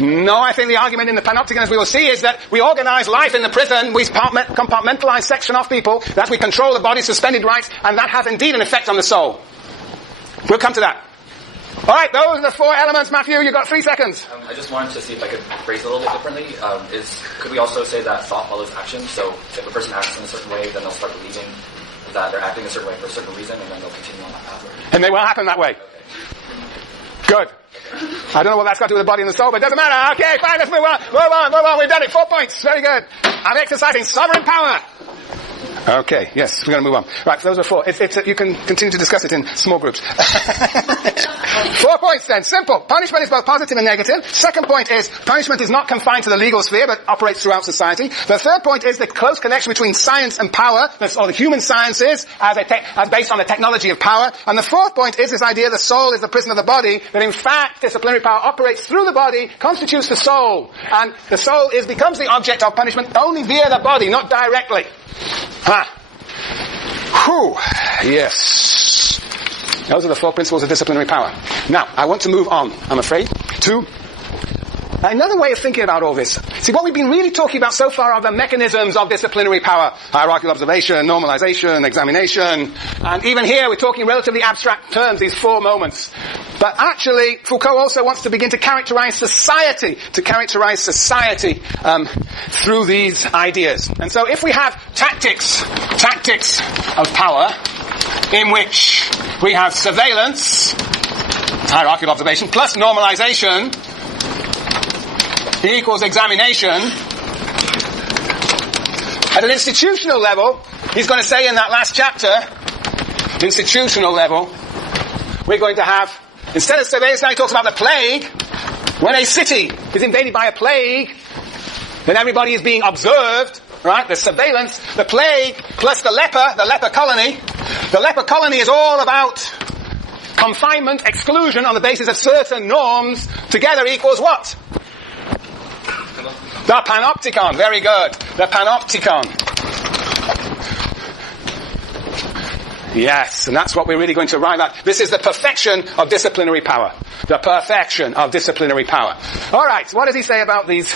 No, I think the argument in the Panopticon, as we will see, is that we organize life in the prison, we compartmentalize section off people, that we control the body, suspended rights, and that has indeed an effect on the soul. We'll come to that. Alright, those are the four elements, Matthew. You've got 3 seconds. I just wanted to see if I could phrase it a little bit differently. Could we also say that thought follows action? So if a person acts in a certain way, then they'll start believing that they're acting a certain way for a certain reason, and then they'll continue on that path. And they will happen that way. Okay. Good. I don't know what that's got to do with the body and the soul, but it doesn't matter. Okay, fine, let's move on. Move on. We've done it. 4 points. Very good. I'm exercising sovereign power. Okay, yes, we're going to move on. Right, so those are four. You can continue to discuss it in small groups. 4 points then. Simple. Punishment is both positive and negative. Second point is punishment is not confined to the legal sphere, but operates throughout society. The third point is the close connection between science and power, or the human sciences, as based on the technology of power. And the fourth point is this idea the soul is the prison of the body, that in fact disciplinary power operates through the body, constitutes the soul. And the soul becomes the object of punishment only via the body, not directly. Yes. Those are the 4 principles of disciplinary power. Now, I want to move on, I'm afraid, to another way of thinking about all this. See, what we've been really talking about so far are the mechanisms of disciplinary power. Hierarchical observation, normalization, examination. And even here, we're talking relatively abstract terms, these 4 moments. But actually, Foucault also wants to begin to characterize society, through these ideas. And so if we have tactics of power, in which we have surveillance, hierarchical observation, plus normalization, equals examination. At an institutional level, he's going to say in that last chapter, institutional level, we're going to have, instead of surveillance, now he talks about the plague. When a city is invaded by a plague, then everybody is being observed, right? The surveillance, the plague, plus the leper colony. The leper colony is all about confinement, exclusion on the basis of certain norms. Together equals what? The panopticon. Very good. The panopticon. Yes, and that's what we're really going to arrive at. This is the perfection of disciplinary power. The perfection of disciplinary power. Alright, what does he say about these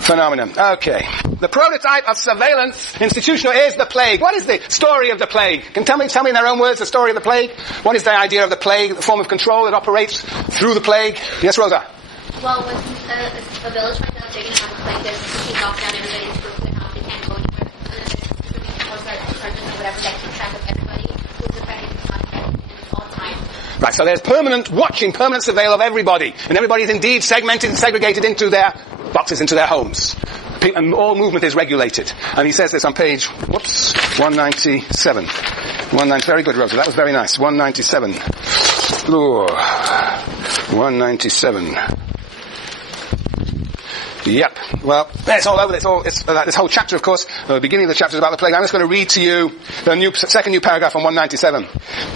phenomena? Okay. The prototype of surveillance institutional is the plague. What is the story of the plague? Can tell me in their own words the story of the plague? What is the idea of the plague, the form of control that operates through the plague? Yes, Rosa? Well, when a village like that, they're going to have a plague that keep locked down everybody's group and how they can't go anywhere. And then there's sergeants or whatever that keep track of everybody who's affected all the time. Right, so there's permanent watching, permanent surveil of everybody. And everybody is indeed segmented and segregated into their boxes, into their homes. And all movement is regulated. And he says this on page, 197. Very good, Rosa. That was very nice. 197. Ooh, 197. Yep. Well, it's all over. This whole chapter, of course, the beginning of the chapter is about the plague. I'm just going to read to you the second new paragraph on 197.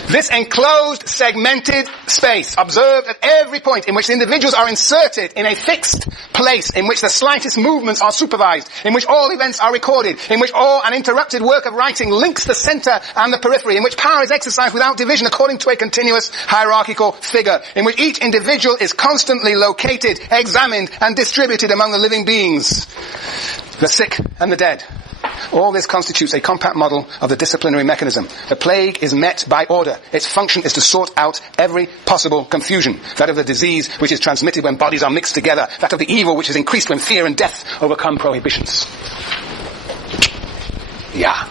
This enclosed, segmented space, observed at every point in which individuals are inserted in a fixed place, in which the slightest movements are supervised, in which all events are recorded, in which all uninterrupted work of writing links the center and the periphery, in which power is exercised without division according to a continuous hierarchical figure, in which each individual is constantly located, examined, and distributed among the living beings, the sick and the dead. All this constitutes a compact model of the disciplinary mechanism. The plague is met by order. Its function is to sort out every possible confusion. That of the disease which is transmitted when bodies are mixed together. That of the evil which is increased when fear and death overcome prohibitions. Yeah.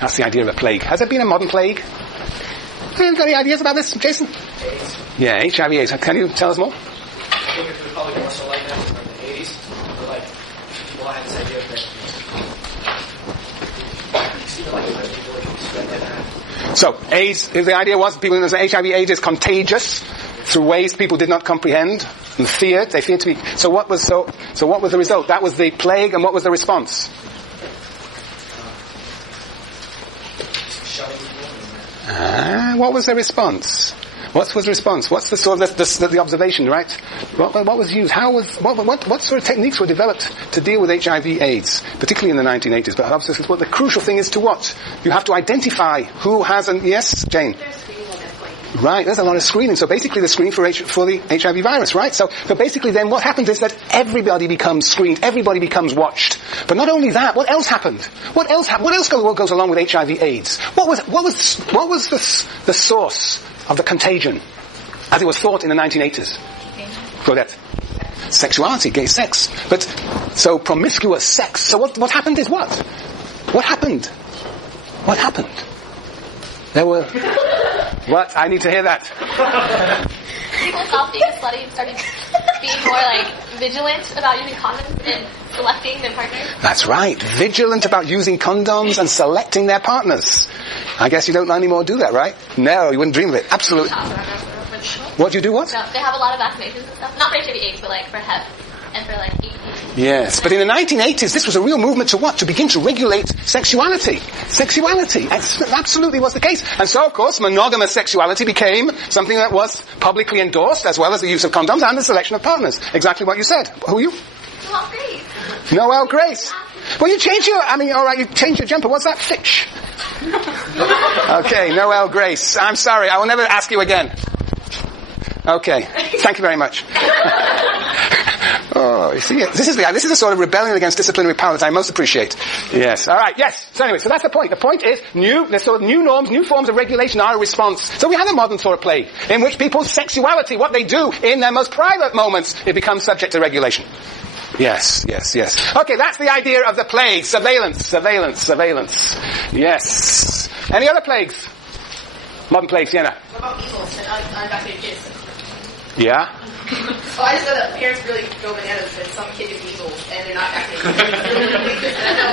That's the idea of a plague. Has there been a modern plague? Have you got any ideas about this, Jason? AIDS. Yeah, HIV/AIDS. Can you tell us more? I think it was probably more so like that in the 80s. But like, people had this idea that So, AIDS, the idea was people know that HIV/AIDS is contagious through ways people did not comprehend and feared. They feared to be. So what was the result? That was the plague, and what was the response? What was the response? What was the response? What's the sort of the observation, right? What was used? What sort of techniques were developed to deal with HIV/AIDS, particularly in the 1980s? But obviously, what the crucial thing is to what? You have to identify who has yes, Jane. Right, there's a lot of screening. So basically they're screening for the HIV virus, right? So basically then what happens is that everybody becomes screened, everybody becomes watched. But not only that, what else happened? What else goes along with HIV/AIDS? What was the source of the contagion, as it was thought in the 1980s? Claudette. Sexuality, gay sex. But, so promiscuous sex. So what happened is what? What happened? What happened? There were... What? I need to hear that. People stopped being slutty and started being more, vigilant about using condoms and selecting their partners. That's right. Vigilant about using condoms and selecting their partners. I guess you don't anymore do that, right? No, you wouldn't dream of it. Absolutely. What do you do? What? No, they have a lot of vaccinations and stuff. Not for HIV/AIDS, but for HEP and for EPD. Yes, but in the 1980s, this was a real movement to what? To begin to regulate sexuality. Sexuality. Absolutely was the case. And so, of course, monogamous sexuality became something that was publicly endorsed, as well as the use of condoms and the selection of partners. Exactly what you said. Who are you? Noel Grace. Noel Grace. Well, you changed you changed your jumper. What's that? Fitch. Okay, Noel Grace. I'm sorry, I will never ask you again. Okay, thank you very much. Oh, you see, this is a sort of rebellion against disciplinary power that I most appreciate. Yes, all right, yes. So anyway, so that's the point. The point is, new norms, new forms of regulation are a response. So we have a modern sort of plague, in which people's sexuality, what they do in their most private moments, it becomes subject to regulation. Yes. Okay, that's the idea of the plague. Surveillance. Yes. Any other plagues? Modern plague, Sienna. What about measles and unvaccinated kids? Yeah? So I just know that parents really go bananas when some kid gets measles and they're not vaccinated. And I know,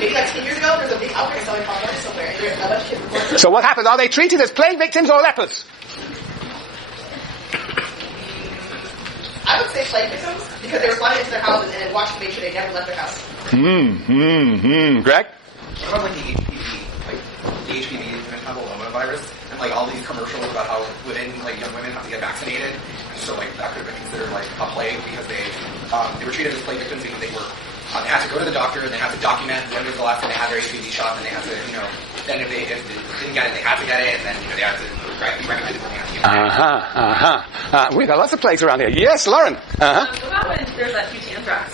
maybe 10 years ago, there was a big outbreak in Southern California somewhere, and there's a bunch of kids reported. So what happens? Are they treated as plague victims or lepers? I would say plague victims, because they were flying into their houses and then watched to make sure they never left their house. Greg? What about the HPV papillomavirus, and all these commercials about how young women have to get vaccinated, and so that could have been considered a plague because they were treated as plague victims because they had to go to the doctor and they had to document when was the last time they had their HPV shot, and they had to then if they didn't get it, they had to get it, and then they had to be recommended when they had to get it. We've got lots of plagues around here. Yes, Lauren. What about when there's that huge anthrax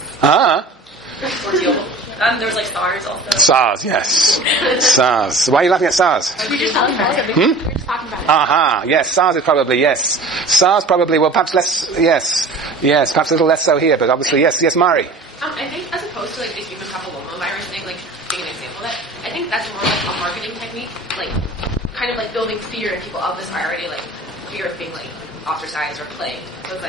ordeal? There was SARS also. SARS, yes. SARS. Why are you laughing at SARS? We were just talking about it. Yes, SARS is probably, yes. SARS probably, well, perhaps less, yes, perhaps a little less so here, but obviously, yes, Mari. I think as opposed to the human papillomavirus thing, being an example of it, I think that's more a marketing technique, kind of building fear in people of this already, fear of being ostracized or plagued. So it's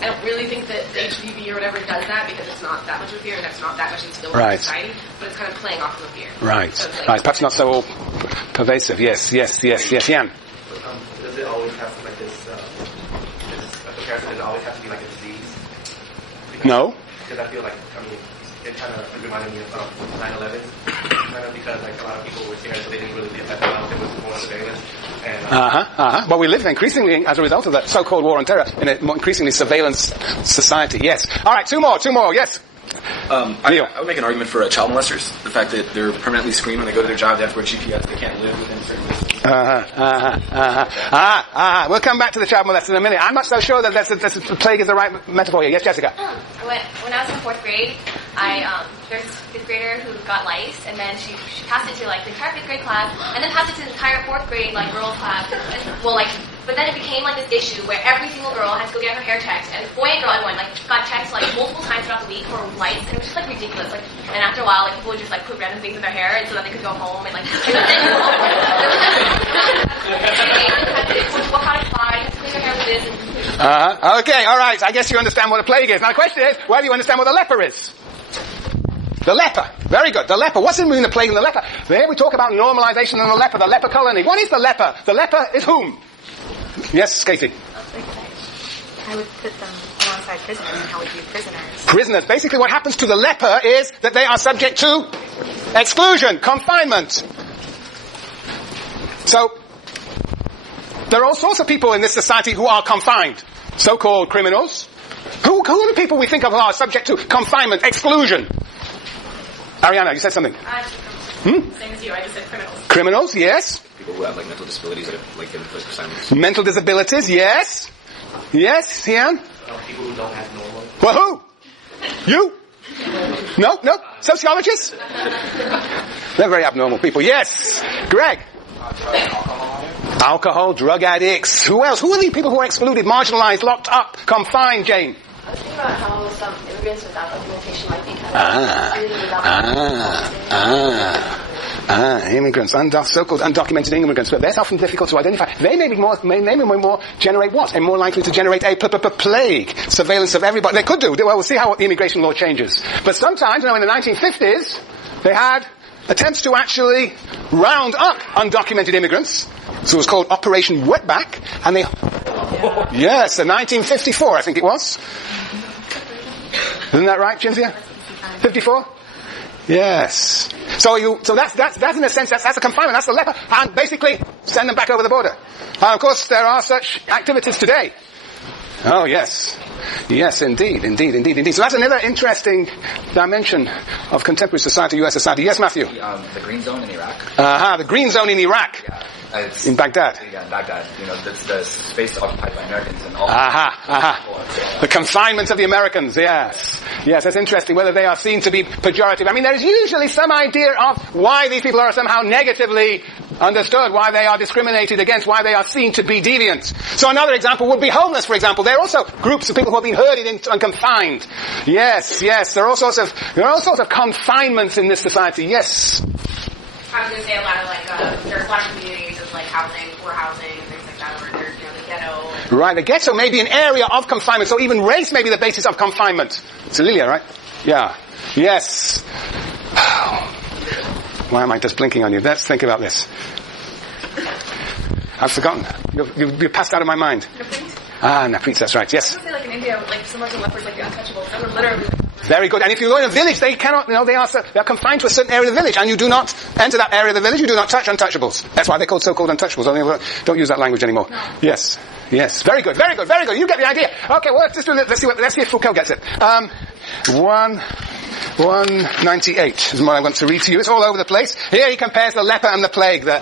I don't really think that the HPV or whatever does that because it's not that much of a fear and that's not that much instilled in society, but it's kind of playing off of a fear. Right. So right. Perhaps not so pervasive. Yes, Jan. Does it always have to this comparison? Does it always have to be a disease? No. Because I feel it kind of reminded me of 9/11, because a lot of people were scared, so they didn't really get that well. It was more surveillance. Well, we live increasingly, as a result of that so-called war on terror, in a more increasingly surveillance society. Yes. All right, two more. Yes. I would make an argument for child molesters. The fact that they're permanently screened when they go to their job, they have to wear GPS, they can't live within certain distance. We'll come back to the child molesters in a minute. I'm not so sure that the plague is the right metaphor here. Yes, Jessica. When I was in 4th grade, there's a 5th grader who got lice, and then she passed it to the entire 5th grade class, and then passed it to the entire 4th grade girls class. But then it became this issue where every single girl had to go get her hair checked, and boy and girl everyone got checked multiple times throughout the week for lice, and it was just ridiculous. And after a while, people would just put random things in their hair, and so that they could go home and what kind of fine, clean your hair with this. Okay, all right. I guess you understand what a plague is. Now the question is whether you understand what the leper is. The leper. Very good. The leper. What's it mean, the plague and the leper? Here we talk about normalization and the leper colony. What is the leper? The leper is whom? Yes, Katie. I would put them alongside prisoners, and how would you prisoners? Prisoners. Basically what happens to the leper is that they are subject to exclusion, confinement. So, there are all sorts of people in this society who are confined. So-called criminals. Who are the people we think of who are subject to confinement, exclusion? Ariana, you said something. Same as you, I just said criminals. Criminals, yes. People who have like mental disabilities that have like been placed for silence. Mental disabilities, yes. Yes, Ian? People who don't have normal. Well, who? You? No? Sociologists? They're very abnormal people. Yes. Greg? Alcohol, drug addicts. Who else? Who are the people who are excluded, marginalized, locked up, confined, Jane? I was thinking about how some immigrants without documentation might be kind of Immigrants, so-called undocumented immigrants, but that's often difficult to identify. They may be more generate what? And more likely to generate a plague, surveillance of everybody. They could do. Well, we'll see how the immigration law changes. But sometimes, in the 1950s, they had attempts to actually round up undocumented immigrants. So it was called Operation Wetback, and they... Yes, in 1954, I think it was. Isn't that right, Chinzia? 54? Yes. So that's in a sense, that's a confinement, that's the leper, and basically send them back over the border. And of course, there are such activities today. Oh, yes. Yes, indeed. So that's another interesting dimension of contemporary society, U.S. society. Yes, Matthew? The green zone in Iraq. The green zone in Iraq. Yeah. In Baghdad. Yeah, in Baghdad. That's the space occupied by Americans and all. The confinement of the Americans, yes. Yes, that's interesting, whether they are seen to be pejorative. I mean, there is usually some idea of why these people are somehow negatively understood, why they are discriminated against, why they are seen to be deviant. So another example would be homeless, for example. There are also groups of people who have been herded and confined. Yes. There are all sorts of confinements in this society. Yes. I was going to say a lot of there's a lot of communities of housing, poor housing, and things like that, where there's the ghetto. Right, the ghetto may be an area of confinement, so even race may be the basis of confinement. It's Lilia, right? Yeah. Yes. Why am I just blinking on you? Let's think about this. I've forgotten. You've passed out of my mind. Naprit, that's right. Yes. I would say in India, similar to lepers, the untouchables, they were literally... Very good. And if you go in a village, they cannot, they are confined to a certain area of the village, and you do not enter that area of the village, you do not touch untouchables. That's why they're called so-called untouchables. Don't use that language anymore. No. Yes. Very good. You get the idea. Okay, well, let's see if Foucault gets it. 198 is what I want to read to you. It's all over the place. Here he compares the leper and the plague, the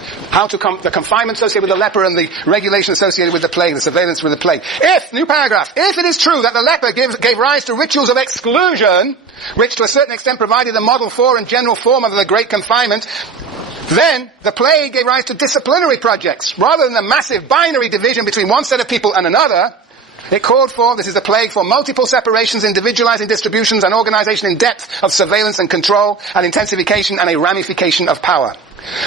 confinement associated with the leper and the regulation associated with the plague, the surveillance with the plague. If it is true that the leper gave rise to rituals of exclusion, which to a certain extent provided the model for and general form of the great confinement, then the plague gave rise to disciplinary projects. Rather than the massive binary division between one set of people and another, it called for, this is the plague, for multiple separations, individualizing distributions, and organization in depth of surveillance and control, and intensification and a ramification of power.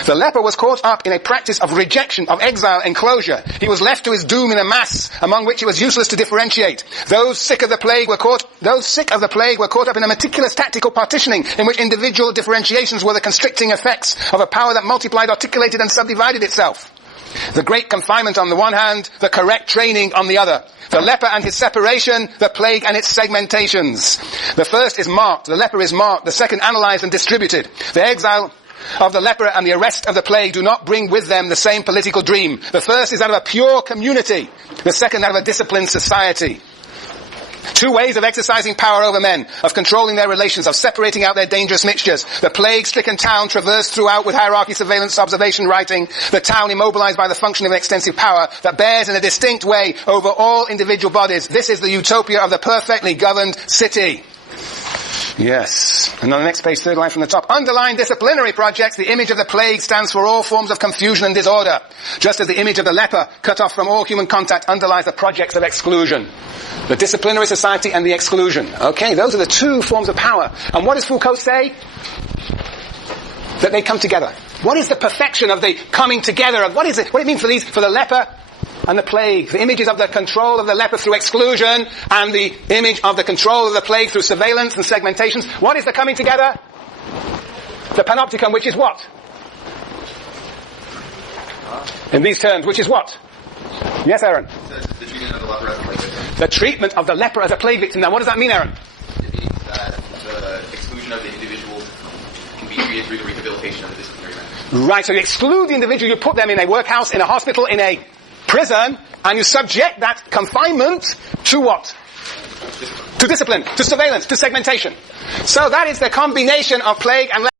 The leper was caught up in a practice of rejection, of exile, enclosure. He was left to his doom in a mass among which it was useless to differentiate. Those sick of the plague were caught up in a meticulous tactical partitioning in which individual differentiations were the constricting effects of a power that multiplied, articulated, and subdivided itself. The great confinement on the one hand, the correct training on the other. The leper and his separation, the plague and its segmentations. The first is marked, the leper is marked, the second analyzed and distributed. The exile of the leper and the arrest of the plague do not bring with them the same political dream. The first is that of a pure community, the second that of a disciplined society. Two ways of exercising power over men, of controlling their relations, of separating out their dangerous mixtures. The plague-stricken town traversed throughout with hierarchy, surveillance, observation, writing. The town immobilized by the function of an extensive power that bears in a distinct way over all individual bodies. This is the utopia of the perfectly governed city. Yes. And on the next page, third line from the top. Underlying disciplinary projects, the image of the plague stands for all forms of confusion and disorder. Just as the image of the leper, cut off from all human contact, underlies the projects of exclusion. The disciplinary society and the exclusion. Okay, those are the two forms of power. And what does Foucault say? That they come together. What is the perfection of the coming together? What is it? What it means for the leper and the plague? The images of the control of the leper through exclusion and the image of the control of the plague through surveillance and segmentations. What is the coming together? The panopticon, which is what? In these terms, which is what? Yes, Aaron? The treatment of the leper as a plague victim. Now, what does that mean, Aaron? It means that the exclusion of the individual can be treated through the rehabilitation of the disciplinary measures. Right, so you exclude the individual, you put them in a workhouse, in a hospital, in a prison, and you subject that confinement to what? To discipline, to surveillance, to segmentation. So that is the combination of plague and